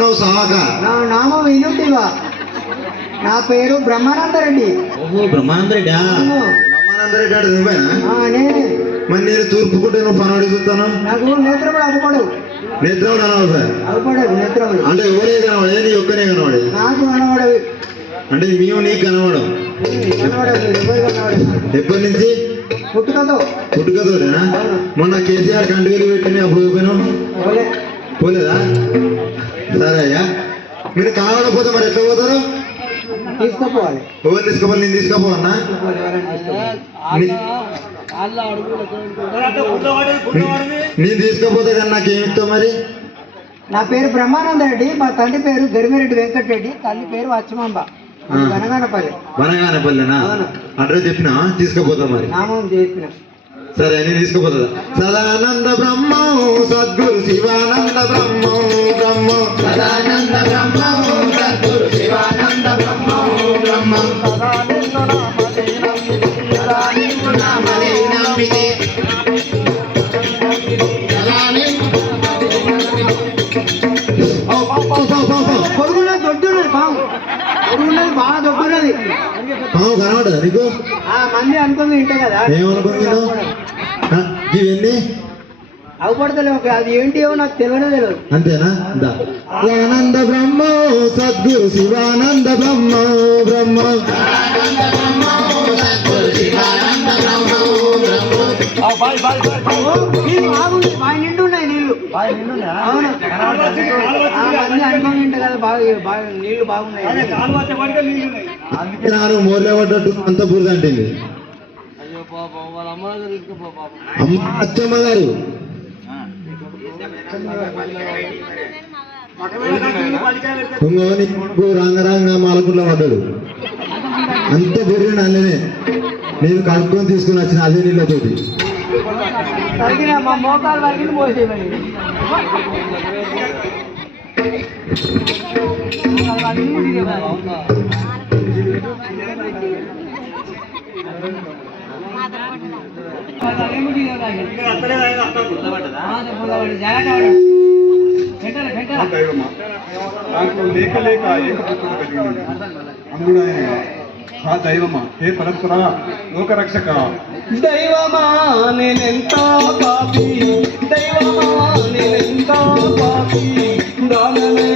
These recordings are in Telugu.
ఎక్కడున్నావు సాక? నా నామం వినుంటివా? నా పేరు బ్రహ్మానందరెడ్డి. ఓహో బ్రహ్మానందరెడ్డా? బ్రహ్మానందరెడ్డి అంటే నువ్వేనా? నేనే. మరి నేను తూర్పుకుంటే నువ్వు పని అడుగుతాను. నాకు నేత్రముడు అవ్వకూడదు. నిద్రవుడు అనవసరం అవ్వకూడదు నేత్రముడు. అంటే ఎవరే కనవాడు? నీ ఒక్కనే కనవాడు? నాకు కనబడవి. అంటే మేము నీకు కనవడం కనబడదు, ఎవరు కనబడదు. ఎప్పటి నుంచి? పుట్టుకతో. పుట్టుకతోనేనా? మొన్న కేసీఆర్ కంటివేలు పెట్టిన అప్పుడు పోయినాం. పోలేదా? సరే అయ్యా, మీరు కనబడకపోతే మరి ఎట్లా పోతారు? తీసుకుపోవాలి. ఎవరు తీసుకోవాలి? నేను తీసుకోపోవన్నా? నేను తీసుకపోతే కానీ నాకేమి ఇస్తావు మరి? నా పేరు బ్రహ్మానందరెడ్డి. మా తండ్రి పేరు గరిమిరెడ్డి వెంకటరెడ్డి. తల్లి పేరు అచ్చమాంబ. వనగానపల్లి. వనగానపల్లినా? అడ్రస్ చెప్పినా తీసుకుపోతా మరి. నామం చెప్పిన. సరే నేను తీసుకుపోతా. సదానంద బ్రహ్మం సద్గురు శివానంద బ్రహ్మం బ్రహ్మం సదానంద బ్రహ్మం సద్గురు శివానంద బ్రహ్మం బ్రహ్మం పొరుగున్నది దొడ్డున్నది పాము. పొరుగున్నది బాగా దొడ్డున్నది. పాము కనబడదా నీకు? మంది అనుకుంది ఇంటే కదా. ఏమనుకుంటున్నావు? ఇవన్నీ అవపడతలే. అది ఏంటి ఏమో నాకు తెలియదు. అంతేనా? ఆనంద బ్రహ్మ సద్గురు శివానంద బ్రహ్మ బ్రహ్మ బాగా నిండున్నాయి నీళ్లు. అవును, అన్ని అనుకోని ఇంట కదా. బాగా నీళ్లు బాగున్నాయి. అందుకే నాలుగు మోర్లే పడ్డట్టు అంత బురద అంటుంది. అమ్మ అచ్చమ్మ గారు నీకు రంగరంగ మాలకుంట్లో పడ్డాడు. అంత బొర్రిన అల్లనే నేను కలుపుకొని తీసుకుని వచ్చిన అదే నీళ్ళతోటి. మా మోకాలు వరకు పోసేవాడి. లేక లేక ఏకపుత్రుడు కలిగింది. అందుడు ఆయన ఆ దైవమా, హే పరత్వర లోకరక్షక. దైవమా నేనెంత పాపి, దైవమా నేనెంత పాపి, దానమే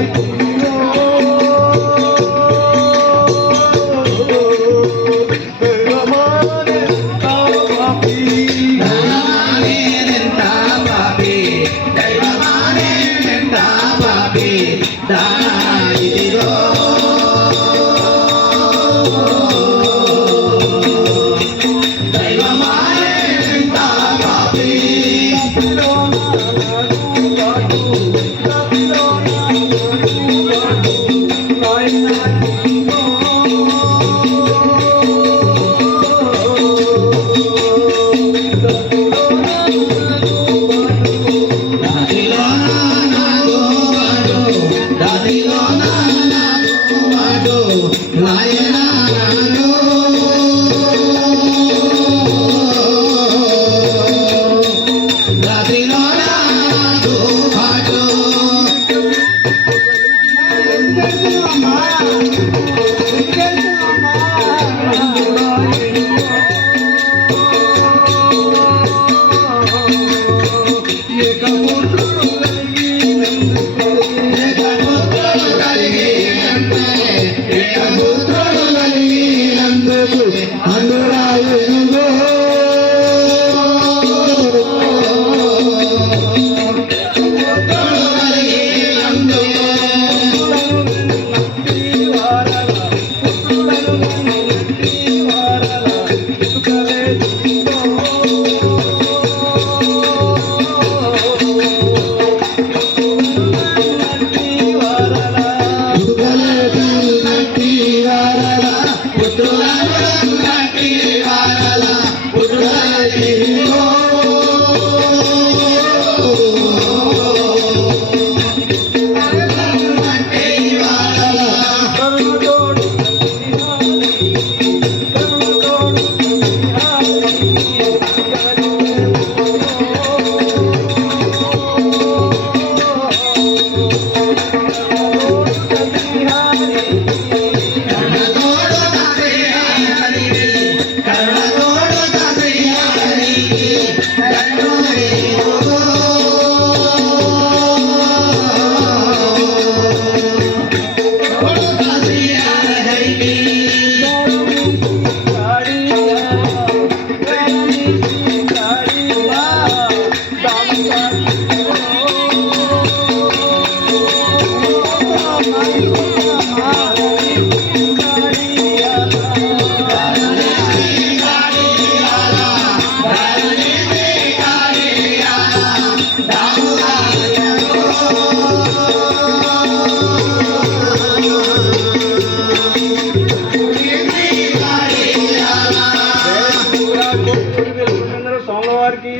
వారికి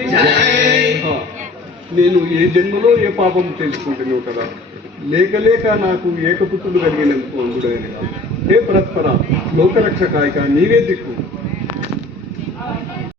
నేను ఏ జన్మలో ఏ పాపం తెలుసుకుంటున్నావు కదా, లేక లేక నాకు ఏకపుత్రుడు కలిగినందుకు అందుడైన హే పరస్పర లోకరక్షకాయక నీవే దిక్కు.